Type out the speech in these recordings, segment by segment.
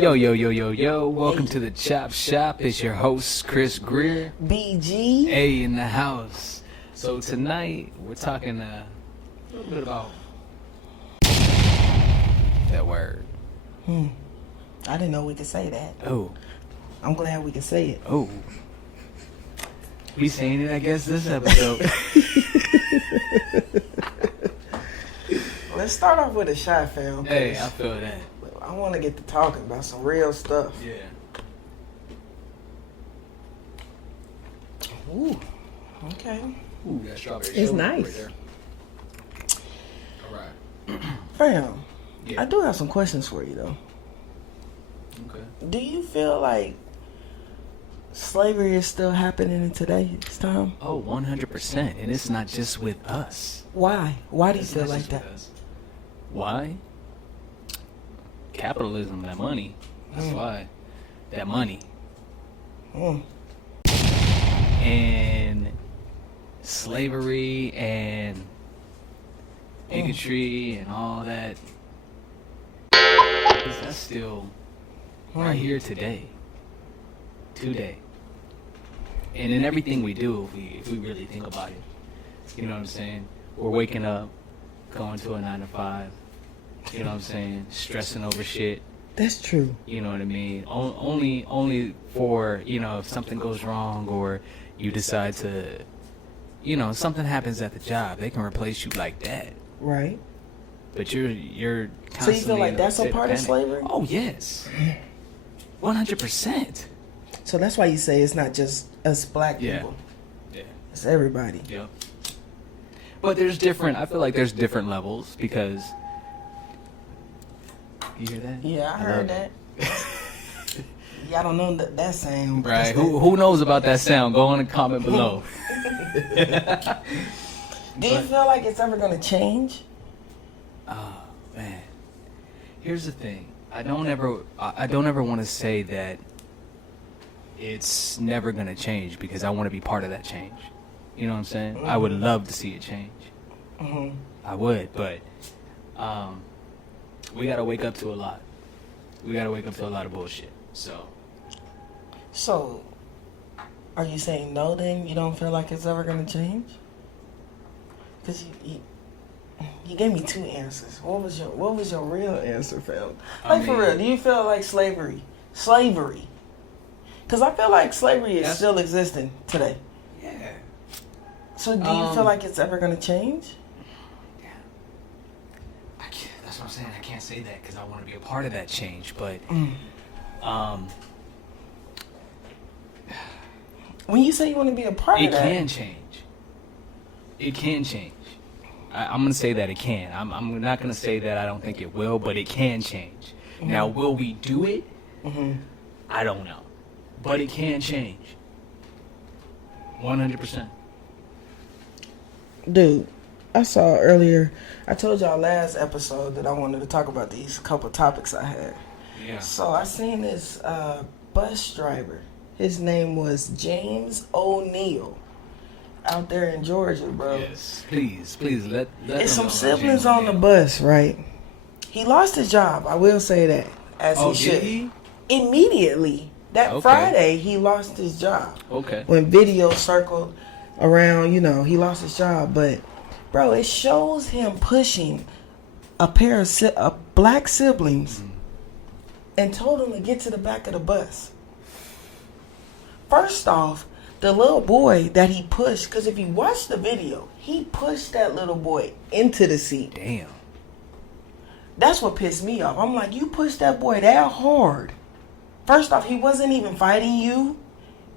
Yo, yo, yo, yo, yo. Welcome to the ChopShop. It's your host, Kris Greer. BG. A in the house. So tonight, we're talking a little bit about that word. I didn't know we could say that. Oh. I'm glad we can say it. Oh. We saying it, I guess, this episode. Let's start off with a shot, fam. Hey, I feel that. I want to get to talking about some real stuff. Yeah. Ooh. Okay. Ooh, that strawberry. It's soda nice. Right there. All right. Fam, Yeah. I do have some questions for you, though. Okay. Do you feel like slavery is still happening in today's time? Oh, 100%. And it's not just with us. Why? Why do you It's feel not like just that? with us. Why? Capitalism, that money. That's why. That money. Mm. And slavery and bigotry and all that. That's still right here today. Today. And in everything we do, if we really think about it. You know what I'm saying? We're waking up, going to a 9 to 5. You know what I'm saying? Stressing over shit. That's true. You know what I mean? Only for, if something goes wrong or you decide to, something happens at the job, they can replace you like that. Right. But you're constantly So you feel like in a that's a state part of panic. slavery? Oh, yes. 100%. So that's why you say it's not just us black Yeah. people. Yeah. It's everybody. Yep. But I feel like there's different levels because, you hear that? Yeah, I heard that. Y'all don't know that sound. but Right. that's Who knows about that sound? Go on and comment below. Do you feel like it's ever going to change? Oh, man. Here's the thing. I don't ever want to say that it's never going to change because I want to be part of that change. You know what I'm saying? I would love to see it change. Mm-hmm. I would, but we got to wake up to a lot. We got to wake up to a lot of bullshit. So, are you saying no then? You don't feel like it's ever going to change? Because you gave me two answers. What was your real answer, fam? Like, for real, do you feel like slavery? Because I feel like slavery is still existing today. Yeah. So do you feel like it's ever going to change? Yeah. That's what I'm saying. I can't say that because I want to be a part of that change. But when you say you want to be a part of that, it can change. It can change. I'm going to say that it can. I'm not going to say that I don't think it will, but it can change. Mm-hmm. Now, will we do it? Mm-hmm. I don't know. But it can change. 100%. Dude, I saw earlier, I told y'all last episode that I wanted to talk about these couple topics I had. Yeah. So I seen this bus driver. His name was James O'Neal out there in Georgia, bro. Yes. Please let It's them some know siblings James on the O'Neal. bus, right? He lost his job, I will say that, as he should. Did he? Immediately, that Friday, he lost his job. Okay. When video circled around, he lost his job. But, bro, it shows him pushing a pair of black siblings and told them to get to the back of the bus. First off, the little boy that he pushed, because if you watch the video, he pushed that little boy into the seat. Damn. That's what pissed me off. I'm like, you pushed that boy that hard. First off, he wasn't even fighting you.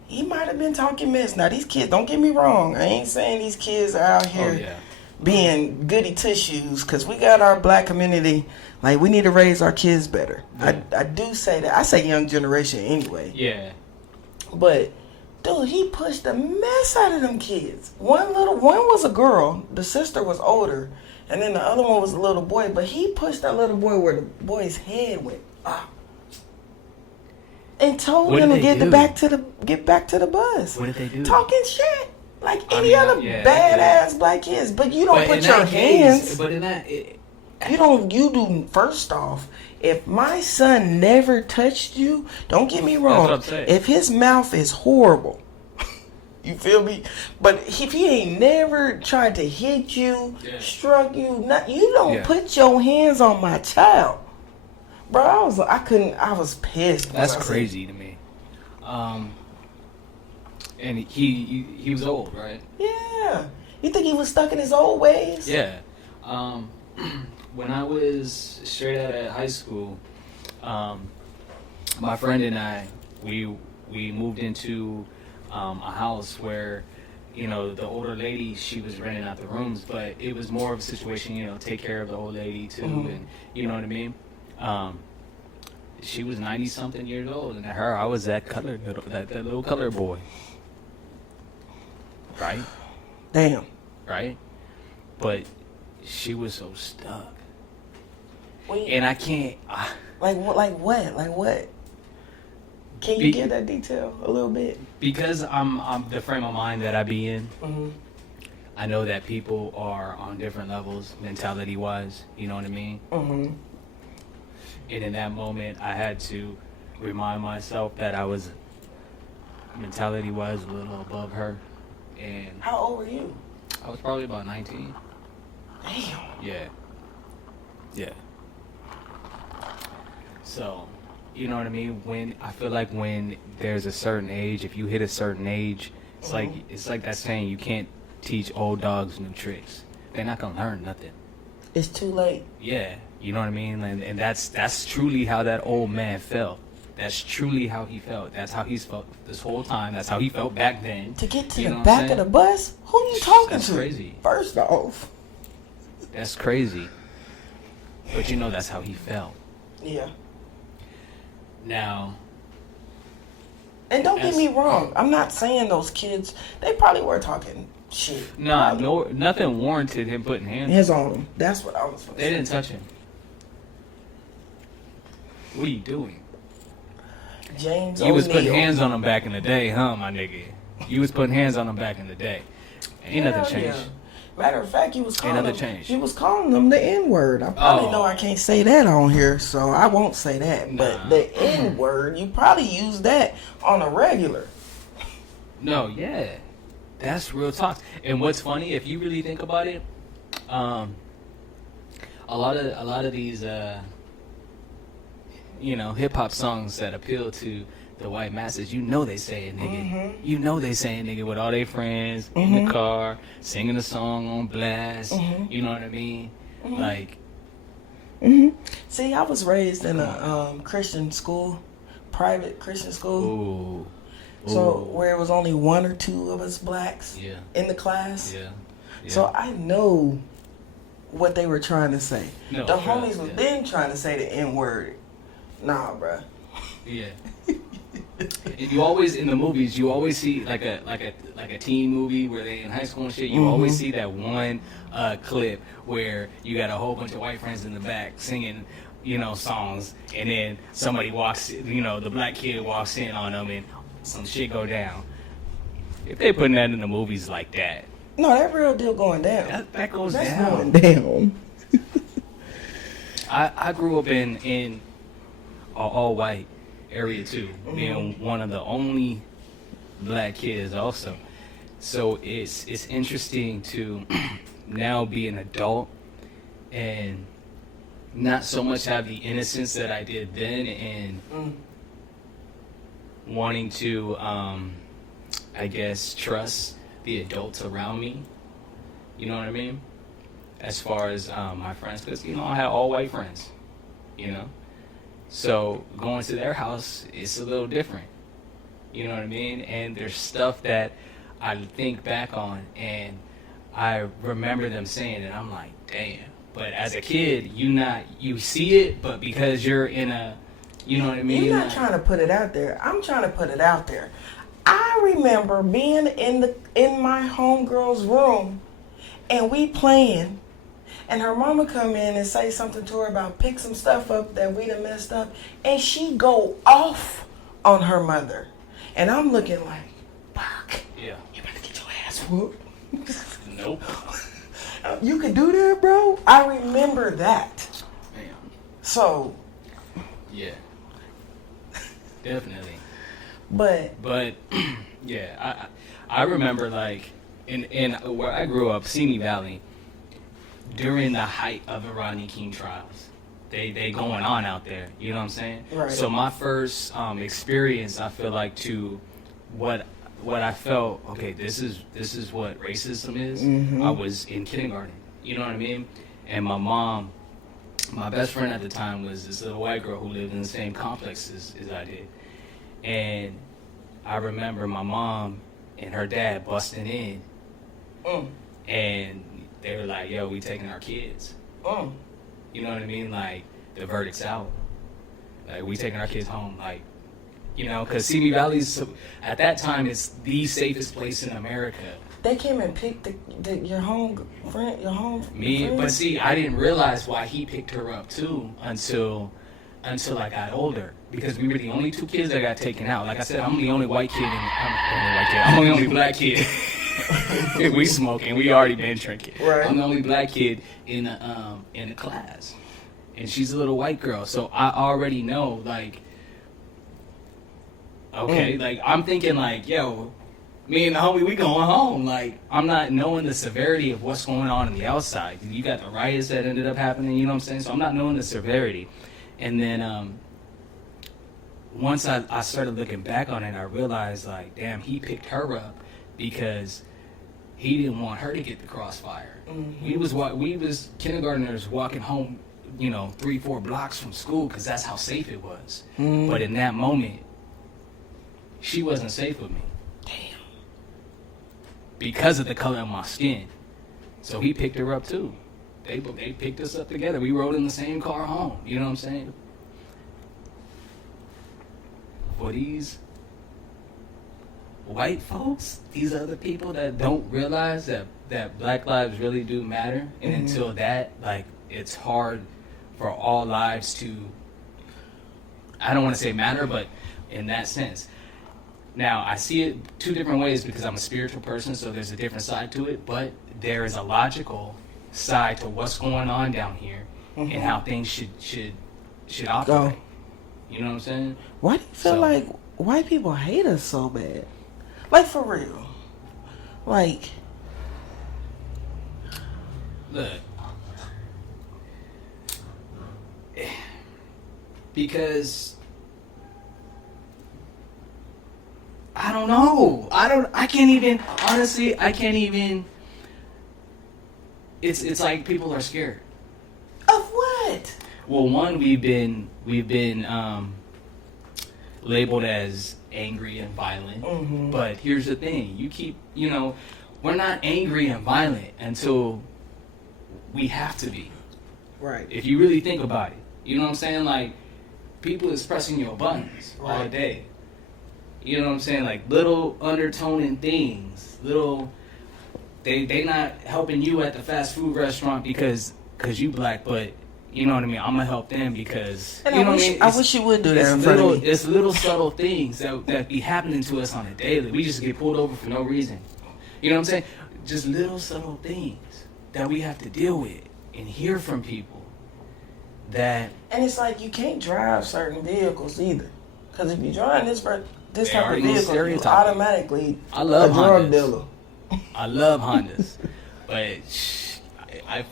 He might have been talking mess. Now, these kids, don't get me wrong. I ain't saying these kids are out here being goody two-shoes, because we got our black community. Like, we need to raise our kids better. Yeah. I do say that. I say young generation anyway. Yeah. But, dude, he pushed the mess out of them kids. One was a girl. The sister was older. And then the other one was a little boy. But he pushed that little boy where the boy's head went up. And told him to get back to the bus. What did they do? Talking shit like any other badass black kids. But you don't put your hands. But in that, you do. First off, If my son never touched you, don't get me wrong. That's what I'm saying. If his mouth is horrible, you feel me? But if he ain't never tried to hit you, struck you, you don't put your hands on my child. Bro, I was pissed. That's crazy to me. And he was old, right? Yeah. You think he was stuck in his old ways? Yeah. When I was straight out of high school, my friend and I, we moved into a house where, you know, the older lady, she was renting out the rooms, but it was more of a situation, you know, take care of the old lady too, and you know what I mean. She was 90-something years old, and I was that little color boy, right? Damn. Right, but she was so stuck. And I can't. Like what? Can you give that detail a little bit? Because I'm the frame of mind that I be in. Mm-hmm. I know that people are on different levels, mentality-wise. You know what I mean? Mm-hmm. And in that moment, I had to remind myself that I was mentality-wise a little above her. And how old were you? I was probably about 19. Damn. Yeah. So, you know what I mean? I feel like when there's a certain age, if you hit a certain age, it's like that saying, you can't teach old dogs new tricks. They're not gonna learn nothing. It's too late. Yeah, you know what I mean? And that's truly how that old man felt. That's truly how he felt. That's how he's felt this whole time. That's how he felt back then. To get to the back of the bus? Who you talking to? That's crazy. First off. That's crazy. But you know that's how he felt. Yeah. Now. And don't get me wrong. I'm not saying those kids, they probably were talking shit. No, nothing warranted him putting hands on him. That's what I was saying. They didn't touch him. What are you doing? James You was putting hands on him back in the day, huh, my nigga? You was putting hands on him back in the day. Ain't nothing changed. Yeah. Matter of fact, he was calling them the N-word. I probably know I can't say that on here, so I won't say that. But the N-word, you probably use that on a regular. No, yeah. That's real talk. And what's funny, if you really think about it, a lot of these hip hop songs that appeal to the white masses, you know they say it, nigga. Mm-hmm. You know they say it, nigga, with all their friends in the car, singing a song on blast. Mm-hmm. You know what I mean? Mm-hmm. Like. Mm-hmm. See, I was raised in a Christian school, private Christian school. Ooh. So where it was only one or two of us blacks in the class. Yeah. So I know what they were trying to say. No, the homies was been trying to say the N-word. Nah, bruh. Yeah. You always in the movies, you always see like a teen movie where they in high school and shit. You always see that one clip where you got a whole bunch of white friends in the back singing, songs, and then somebody walks, the black kid walks in on them and some shit go down. If they putting that in the movies like that, no, that real deal going down. That goes That's down. Going down. I grew up in an all white area too, being one of the only black kids also. So it's interesting to now be an adult and not so much have the innocence that I did then, and wanting to I guess trust the adults around me. You know what I mean? As far as my friends, because I had all white friends, so going to their house is a little different. You know what I mean? And there's stuff that I think back on and I remember them saying, and I'm like, damn. But as a kid, you see it, but because you're in a, you know what I mean? You're not trying to put it out there. I'm trying to put it out there. I remember being in my homegirl's room and we playing, and her mama come in and say something to her about pick some stuff up that we done messed up, and she go off on her mother. And I'm looking like, fuck. Yeah. You better get your ass whooped. Nope. You could do that, bro? I remember that. Man. So, Yeah. Definitely. But yeah, I remember like in where I grew up, Simi Valley, during the height of the Rodney King trials. They going on out there, you know what I'm saying? Right. So my first experience, I feel like, to what I felt, okay, this is what racism is. I was in kindergarten, you know what I mean? And my best friend at the time was this little white girl who lived in the same complex as I did. And I remember my mom and her dad busting in, and they were like, yo, we taking our kids. You know what I mean? Like, the verdict's out. Like, we taking our kids home. Like, you know, because Simi Valley's, at that time, it's the safest place in America. they came and picked your home friend, friend? But see, I didn't realize why he picked her up, too, until I got older. Because we were the only two kids that got taken out. Like I said, I'm the only white kid I'm the only black kid. We smoking. We already been drinking. Right. I'm the only black kid in the class, and she's a little white girl. So I already know, like, okay, like I'm thinking, like, yo, me and the homie, we going home. Like, I'm not knowing the severity of what's going on the outside. You got the riots that ended up happening. You know what I'm saying? So I'm not knowing the severity. And then once I started looking back on it, I realized, like, damn, he picked her up because he didn't want her to get the crossfire. We was kindergartners walking home, 3-4 blocks from school because that's how safe it was. But in that moment, she wasn't safe with me. Damn. Because of the color of my skin. So he picked her up too. They picked us up together. We rode in the same car home. You know what I'm saying? For these white folks, these other people that don't realize that black lives really do matter, and until that, like, it's hard for all lives to, I don't want to say matter, but in that sense. Now, I see it two different ways because I'm a spiritual person, so there's a different side to it, but there is a logical side to what's going on down here and how things should operate. You know what I'm saying? Why do you feel like white people hate us so bad? Like, for real. Like, look, because I don't know. I can't even, honestly, it's like people are scared. of what? Well, one, we've been labeled as angry and violent. But here's the thing: we're not angry and violent until we have to be. Right. If you really think about it, you know what I'm saying? Like, people is pressing your buttons all day. You know what I'm saying? Like, little undertoning things, they not helping you at the fast food restaurant because you black, but you know what I mean? I'm gonna help them because And you know what I mean? I wish you would do that in front of me. It's little subtle things that be happening to us on a daily. We just get pulled over for no reason. You know what I'm saying? Just little subtle things that we have to deal with and hear from people that. And it's like you can't drive certain vehicles either, because if you drive this type of vehicle, you automatically I love a drug Hondas. dealer. I love Hondas, but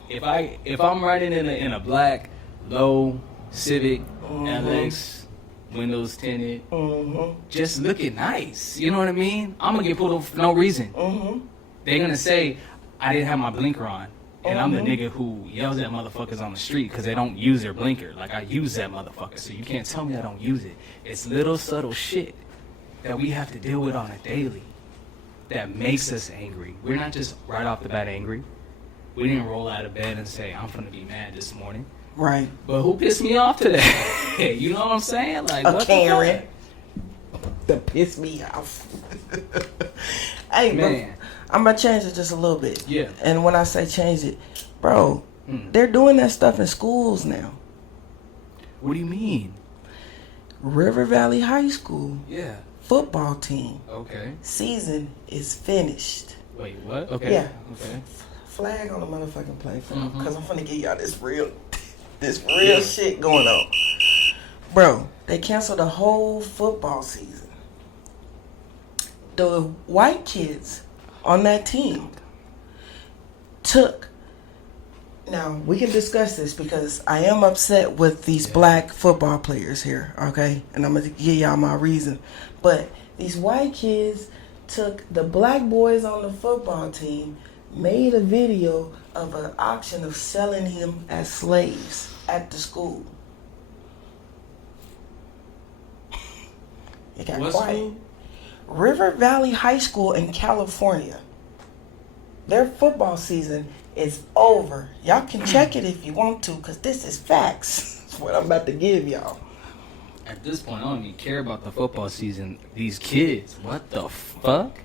if I'm riding in a black low Civic LX, windows tinted, just looking nice, you know what I mean? I'm gonna get pulled over for no reason. They're gonna say I didn't have my blinker on, and I'm the nigga who yells at motherfuckers on the street because they don't use their blinker. Like, I use that motherfucker, so you can't tell me I don't use it. It's little subtle shit that we have to deal with on a daily that makes us angry. We're not just right off the bat angry. We didn't roll out of bed and say, I'm gonna be mad this morning. Right. But who pissed me off today? You know what I'm saying? Like, A what Karen that pissed me off. Hey, man, I'm gonna change it just a little bit. Yeah. And when I say change it, bro, they're doing that stuff in schools now. What do you mean? River Valley High School Yeah. football team Okay. season is finished. Wait, what? Okay. Yeah. Okay. Flag on the motherfucking play, because I'm finna give y'all this real shit going on. Bro, they canceled the whole football season. The white kids on that team took. Now, we can discuss this because I am upset with these black football players here, okay? And I'm going to give y'all my reason. But these white kids took the black boys on the football team, made a video of an auction of selling them as slaves at the school. It got What quiet. school? River Valley High School in California. Their football season is over. Y'all can check it if you want to, because this is facts. That's what I'm about to give y'all. At this point, I don't even care about the football season. These kids, what the fuck?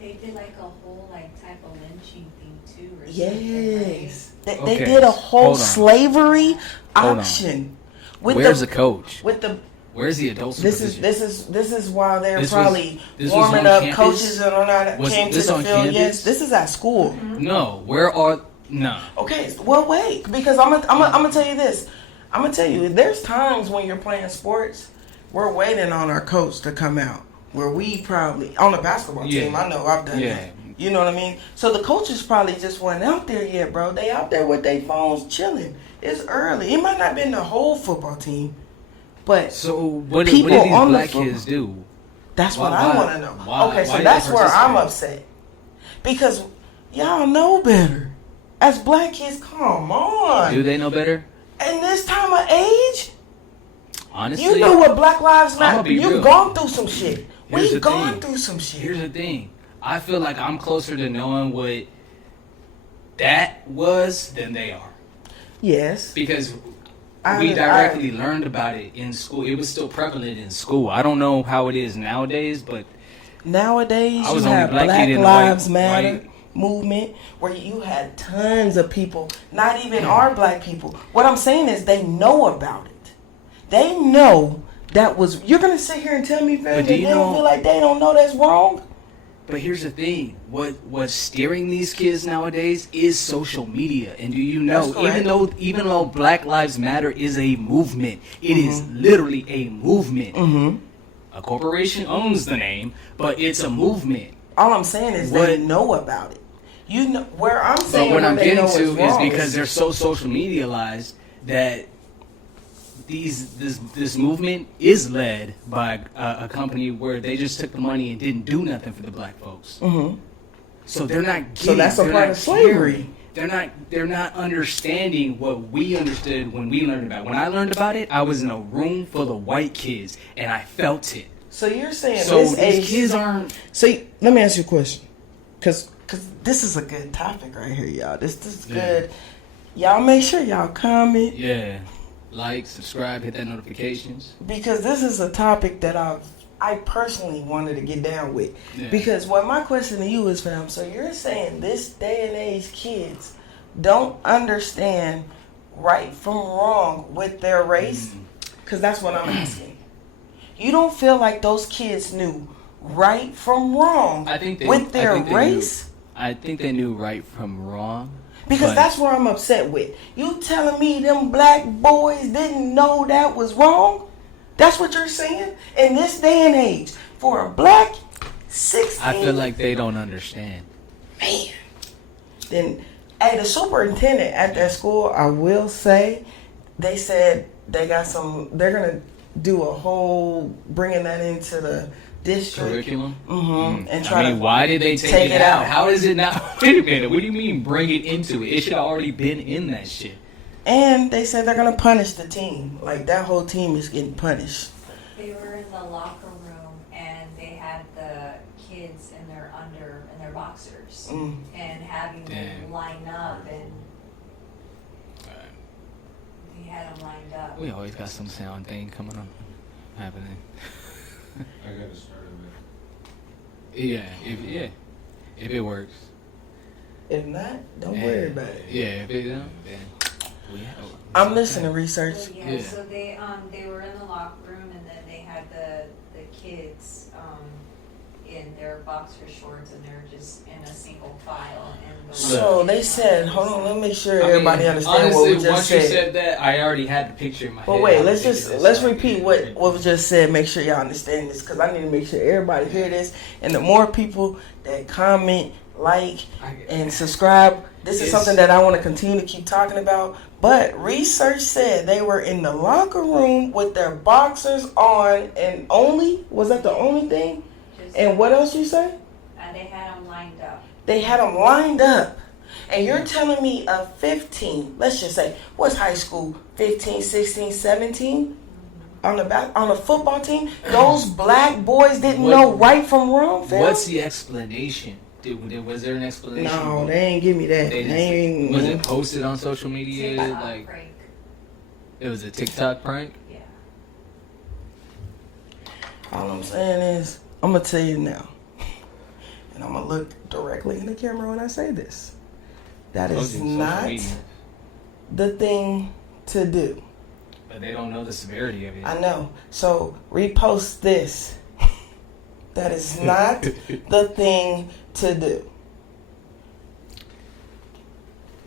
They did like a whole like type of lynching thing too, or something, Yes. Okay, They did a whole hold on. slavery Hold on. auction. Where's the coach? With the Where's the adult this supervision? is while they're This was- probably this was warming on up. campus? Coaches and all that Was came to this the on field. campus? Yes, this is at school. No, where are no? Okay, well wait, because I'm gonna tell you this. I'm gonna tell you, there's times when you're playing sports, we're waiting on our coach to come out. Where we probably on the basketball team, I know I've done that. You know what I mean? So the coaches probably just weren't out there yet, bro. They out there with their phones chilling. It's early. It might not been the whole football team, but So what did people these on the black football- kids do? that's what Why- I want to know. why- Okay, why so did that's they where I'm participate? upset. Because y'all know better. As black kids, come on. Do they know better? In this time of age, Honestly, you know what Black Lives I'ma Matter. be You've real. gone through some shit. Here's the We've gone thing. through some shit. Here's the thing. I feel like I'm closer to knowing what that was than they are. Yes. Because I- we directly learned about it in school. It was still prevalent in school. I don't know how it is nowadays, but Nowadays, I was you the only have black Black kid in the Lives white- Matter white- movement where you had tons of people, not even our black people. What I'm saying is they know about it. They know that was. You're going to sit here and tell me, fam, But that do they you don't know- feel like they don't know that's wrong? But here's the thing: what's steering these kids nowadays is social media. And do you know, That's correct. even though Black Lives Matter is a movement, it is literally a movement. Mm-hmm. A corporation owns the name, but it's a movement. All I'm saying is they What- know about it. You know where I'm But saying what where I'm they getting know to it's is wrong because they're so social medialized that this movement is led by a company where they just took the money and didn't do nothing for the black folks. Mhm. So they're not getting. So that's a they're part not of slavery. caring. They're not understanding what we understood when we learned about it. When I learned about it, I was in a room full of white kids and I felt it. So you're saying So this these age kids aren't. See, let me ask you a question, cause this is a good topic right here, y'all. This is good. Y'all make sure y'all comment Yeah. Like, subscribe, hit that notifications. because this is a topic that I personally wanted to get down with. Yeah. Because what my question to you is, fam. So you're saying this day and age kids don't understand right from wrong with their race? Because that's what I'm asking. You don't feel like those kids knew right from wrong I think they, with their I think they race? Knew, I think they knew right from wrong. Because but- that's where I'm upset with. You telling me them black boys didn't know that was wrong? That's what you're saying? In this day and age, for a black 16... I feel like they don't understand. Man. Then, hey, the superintendent at that school, I will say, they said they're going to do a whole, bringing that into the district. Curriculum? And try I mean, to why did they take take it it out? out. How is it not? Wait a minute. What do you mean bring it into it? It should have already been in that shit. And they said they're going to punish the team. Like, that whole team is getting punished. They were in the locker room and they had the kids in their boxers and having them Damn. line up and they had them lined up. We always got some sound thing coming on, happening. I gotta start it. Yeah, if it works. If not, don't Yeah. worry about it. Yeah, if it don't, then we have. I'm listening to research. So, Yeah. so they were in the locker room and then they had the kids in their boxer shorts and they're just in a single file. And So they said, hold on, let me make sure everybody understands what we honestly, just once said. you said that, I already had the picture in my head. But wait, let's repeat what was just said. Make sure y'all understand this, because I need to make sure everybody hear this. And the more people that comment, like, and subscribe, this is something that I want to continue to keep talking about. But research said they were in the locker room with their boxers on, and was that the only thing? And what else you say? They had them lined up. They had them lined up. And you're telling me a 15, let's just say, what's high school, 15, 16, 17? On a football team? Those black boys didn't know right from wrong, fam? What's the explanation? Was there an explanation? No, they ain't give me that. Was it posted on social media? TikTok Like prank. it was a TikTok prank? Yeah. All I'm saying is, I'm going to tell you now. And I'm going to look directly in the camera when I say this. That is not the thing to do. But they don't know the severity of it. I know. So repost this. That is not the thing to do.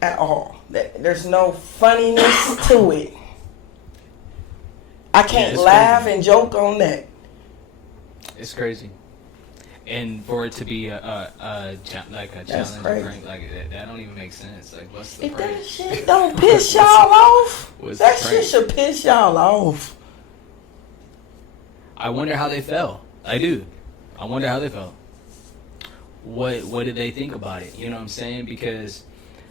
At all. There's no funniness to it. I can't laugh and joke on that. It's crazy. And for it to be a challenge prank, like that don't even make sense. Like, what's the If prank? that shit don't piss y'all off, What's that the shit prank? should piss y'all off. I wonder how they felt. I do. I wonder how they felt. What did they think about it? You know what I'm saying? Because,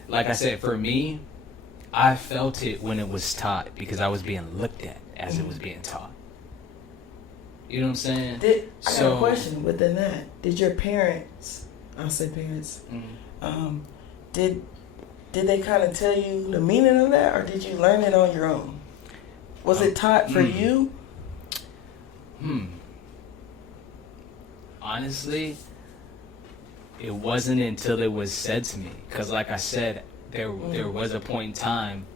like I said, for me, I felt it when it was taught because I was being looked at as it was being taught. You know what I'm saying? I got a question within that. Did your parents, I'll say parents, did they kind of tell you the meaning of that, or did you learn it on your own? Was it taught for you? Honestly, it wasn't until it was said to me. Because like I said, there was a point in time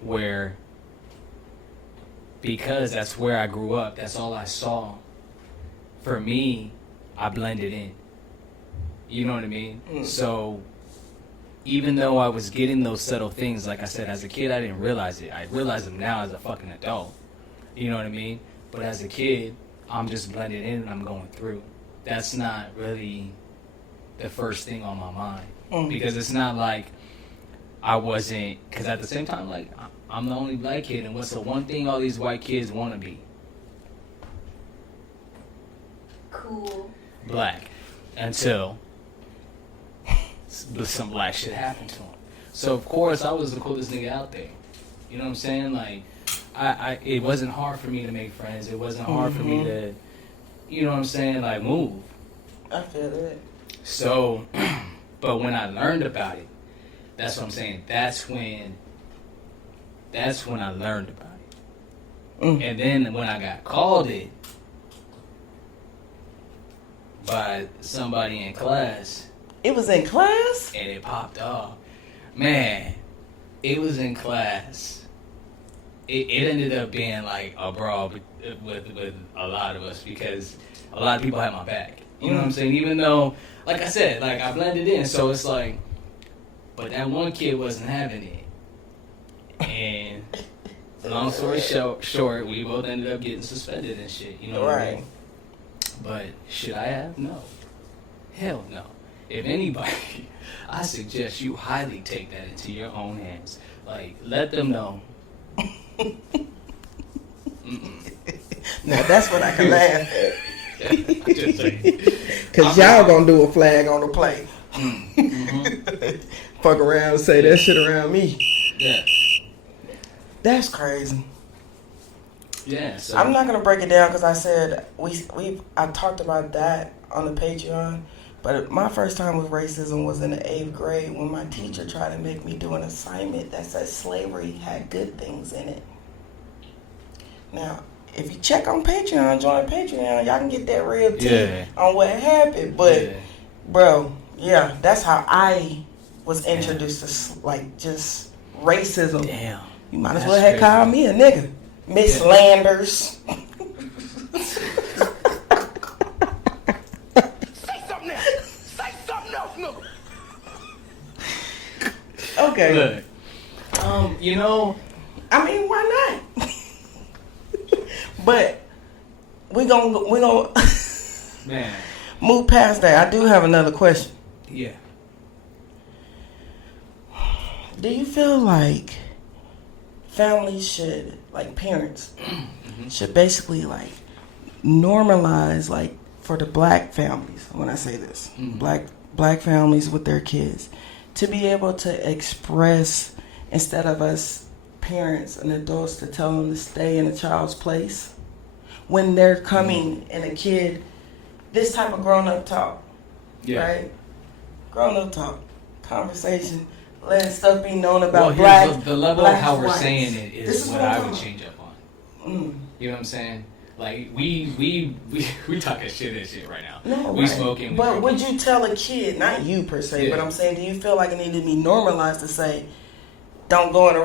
where, because that's where I grew up, that's all I saw. For me, I blended in. You know what I mean? So even though I was getting those subtle things, like I said, as a kid, I didn't realize it. I realize them now as a fucking adult. You know what I mean? But as a kid, I'm just blended in and I'm going through. That's not really the first thing on my mind. Because it's not like I wasn't, because at the same time, like, I'm the only black kid, and what's the one thing all these white kids want to be? Cool. Black. Until some black shit happened to him. So, of course, I was the coolest nigga out there. You know what I'm saying? Like, it wasn't hard for me to make friends. It wasn't hard for me to, you know what I'm saying, like, move. I feel it. So, but when I learned about it, that's what I'm saying. That's when I learned about it. And then when I got called it by somebody in class. It was in class? And it popped off. Man, it was in class. It ended up being like a brawl with a lot of us because a lot of people had my back. You know what I'm saying? Even though, like I said, like I blended in, so it's like, but that one kid wasn't having it. And long story short, we both ended up getting suspended and shit. You know what I mean? But should I have? No. Hell no. If anybody, I suggest you highly take that into your own hands. Like, let them know. Now that's what I can laugh at. Just saying. Cause y'all gonna do a flag on the play. Fuck around and say that shit around me. Yeah. That's crazy. Yeah. So I'm not gonna break it down because I said I talked about that on the Patreon. But my first time with racism was in the 8th grade when my teacher tried to make me do an assignment that said slavery had good things in it. Now, if you check on Patreon, join Patreon, y'all can get that real tea on what happened. But, bro, yeah, that's how I was introduced to, like, just racism. Damn. You might as well have called me a nigga. Miss Landers. Okay. Look, you know, I mean, why not? But we gonna man, move past that. I do have another question. yeah. Do you feel like families should, like parents, should basically like normalize, like for the black families, when I say this, black families with their kids, to be able to express, instead of us parents and adults to tell them to stay in a child's place when they're coming and a kid, this type of grown-up talk, right? Grown-up talk, conversation, letting stuff be known about black. The level of how we're saying it is what I would about. change up on. You know what I'm saying? Like we talking shit and shit right now. No, we right. smoking. But would you tell a kid, not you per se, but I'm saying, do you feel like it needs to be normalized to say, don't go in the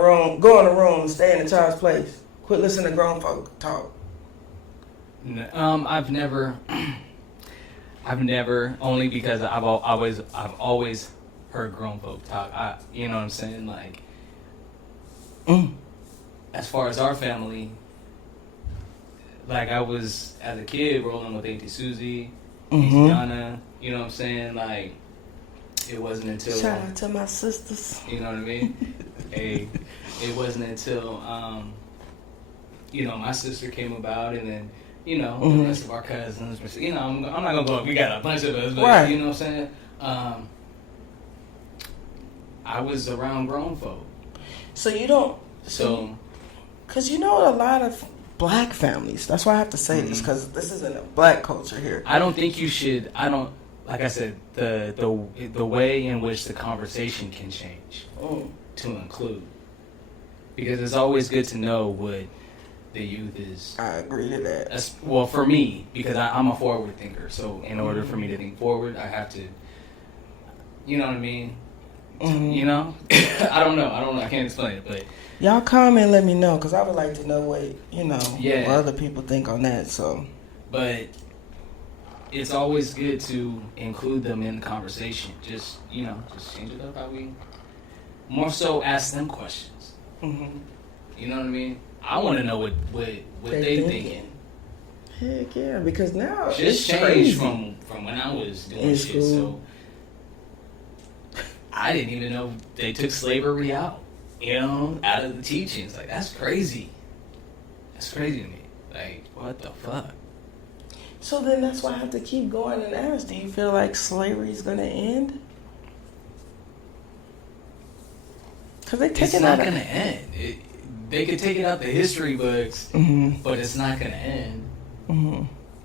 room, stay in the child's place, quit listening to grown folk talk? I've never, only because I've always heard grown folk talk. You know what I'm saying? Like, as far as our family, like I was as a kid rolling with Auntie Susie, Auntie Donna. You know what I'm saying? Like, it wasn't until shout out to my sisters. You know what I mean? It wasn't until my sister came about, and then the rest of our cousins. I'm not gonna go. We got a bunch of us, but right. You know what I'm saying? I was around grown folk. So you don't. Because a lot of black families. That's why I have to say this, because this isn't a black culture here. I don't think you should. I don't. Like I said, the way in which the conversation can change to include, because it's always good to know what the youth is. I agree to that. Well, for me, because I'm a forward thinker, so in order for me to think forward, I have to. You know what I mean? You know? I don't know. I can't explain it, but y'all comment and let me know, because I would like to know what other people think on that. So, but it's always good to include them in the conversation. Just change it up how we more so ask them questions. You know what I mean? I want to know what they thinking. Heck yeah, because now just changed from when I was doing shit. So I didn't even know they took slavery out of the teachings. Like, that's crazy. That's crazy to me. Like, what the fuck? So then that's why I have to keep going and ask, do you feel like slavery is going to end? Because it's not going to end. They could take it out the history books, but it's not going to end.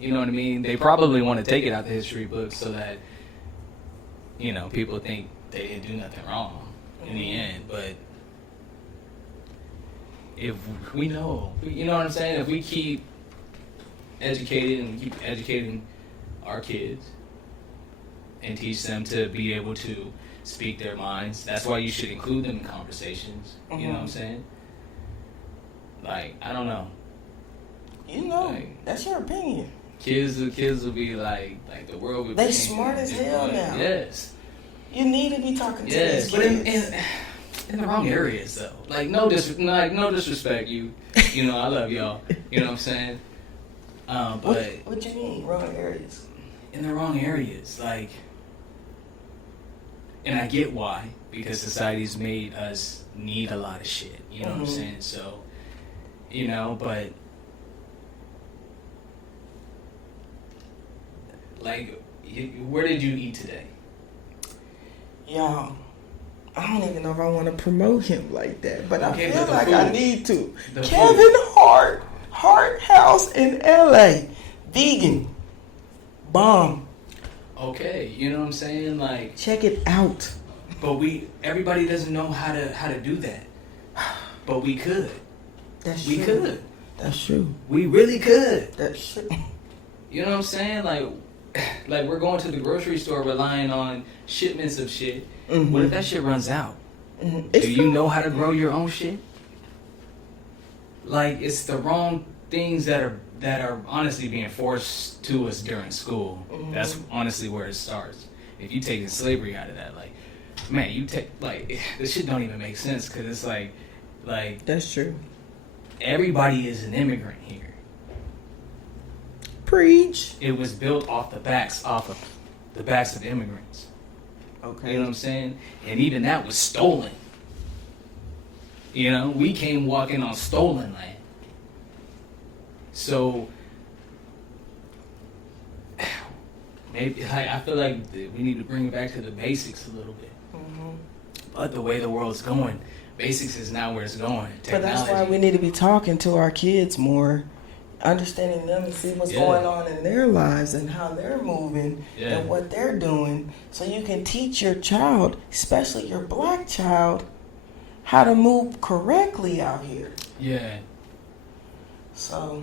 You know what I mean? They probably want to take it out the history books so that, people think they didn't do nothing wrong in the end. But if we know, you know what I'm saying? If we keep educated and keep educating our kids and teach them to be able to speak their minds, that's why you should include them in conversations. You know what I'm saying? Like, I don't know. Like, that's your opinion. Kids will be like the world would be. They smart as hell now. Yes. You need to be talking to these kids. But in the wrong areas though. Like, no disrespect. I love y'all. You know what I'm saying? But what you mean, wrong areas? In the wrong areas, like, and I get why, because society's made us need a lot of shit. You know what I'm saying? So, but like, where did you eat today? Y'all, I don't even know if I want to promote him like that, but okay, I feel like food. I need to. Kevin Hart House in LA, vegan, bomb. Okay, you know what I'm saying? Like, check it out. But everybody doesn't know how to do that. But we could. We could. That's true. We really could. That's true. You know what I'm saying? Like we're going to the grocery store relying on shipments of shit. What if that shit runs out? Do you know how to grow your own shit? Like, it's the wrong things that are honestly being forced to us during school. That's honestly where it starts. If you take slavery out of that, like, man, you take like this shit don't even make sense because it's like That's true. everybody is an immigrant here. Preach. It was built off the backs of immigrants. Okay. You know what I'm saying? And even that was stolen. You know, we came walking on stolen land. So maybe like, I feel like we need to bring it back to the basics a little bit. Mm-hmm. But the way the world's going, basics is not where it's going. But that's why we need to be talking to our kids more, understanding them and see what's going on in their lives and how they're moving and what they're doing. So you can teach your child, especially your black child, how to move correctly out here. Yeah. So.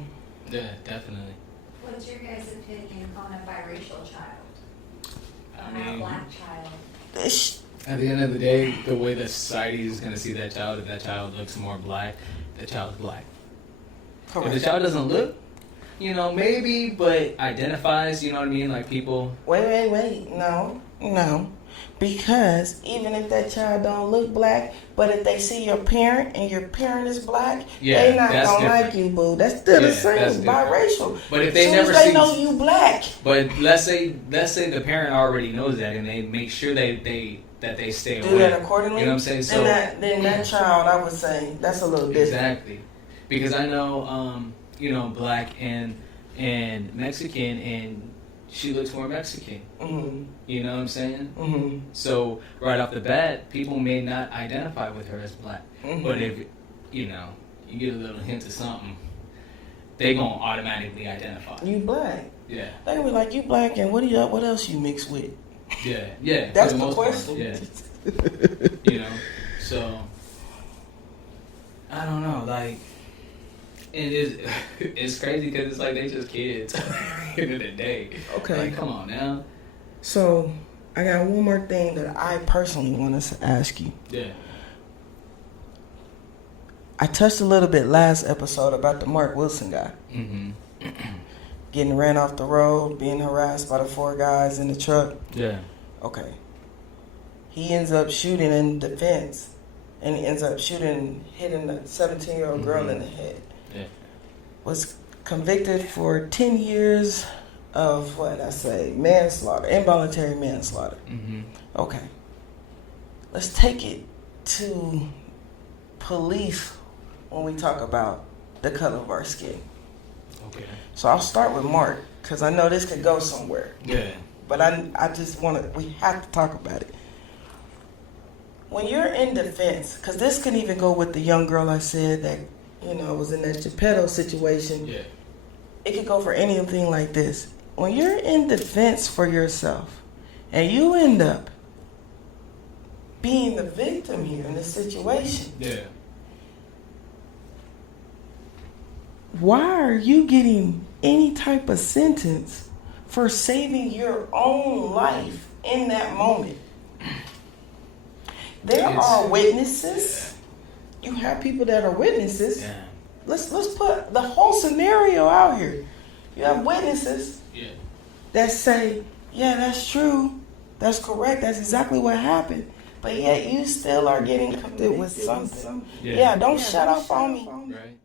Yeah, definitely. What's your guys' opinion on a biracial child? I On a mean, black child? at the end of the day, the way that society is going to see that child, if that child looks more black, the child's black. Correct. If the child doesn't look, you know, maybe, but identifies, you know what I mean? Like people. Wait. No. Because even if that child don't look black, but if they see your parent and your parent is black, they not gonna like you, boo. That's still the same, biracial. But if they soon never as they see, know you black. But let's say the parent already knows that, and they make sure that they stay away. Do that accordingly. You know what I'm saying? Then that child, I would say, that's a little different. Exactly, because I know, you know, black and Mexican, and she looks more Mexican. Mm-hmm. You know what I'm saying? Mm-hmm. So right off the bat, people may not identify with her as black, Mm-hmm. but if you know you get a little hint of something, they gonna automatically identify. You black. Yeah. They gonna be like, you black, and what else you mix with? Yeah. That's for the most question. part, you know, so I don't know, like. It's crazy because it's like they just kids at the end of the day. Okay. Like, come on now. So, I got one more thing that I personally want to ask you. Yeah. I touched a little bit last episode about the Mark Wilson guy. Mm-hmm. Getting ran off the road, being harassed by the 4 guys in the truck. Yeah. Okay. He ends up shooting in defense, and he ends up hitting a 17-year-old girl in the head. Yeah. Was convicted for 10 years of manslaughter, involuntary manslaughter. Mm-hmm. Okay. Let's take it to police when we talk about the color of our skin. Okay. So I'll start with Mark, because I know this could go somewhere. Yeah. But I just we have to talk about it. When you're in defense, because this can even go with the young girl I said that, you know, was in that Geppetto situation. Yeah. It could go for anything like this. When you're in defense for yourself and you end up being the victim here in this situation, Yeah. why are you getting any type of sentence for saving your own life in that moment? There are witnesses. You have people that are witnesses. Yeah. Let's put the whole scenario out here. You have witnesses that say, yeah, that's true. That's correct. That's exactly what happened. But yet you still are getting convicted with something. Yeah, don't shut up on me. Right.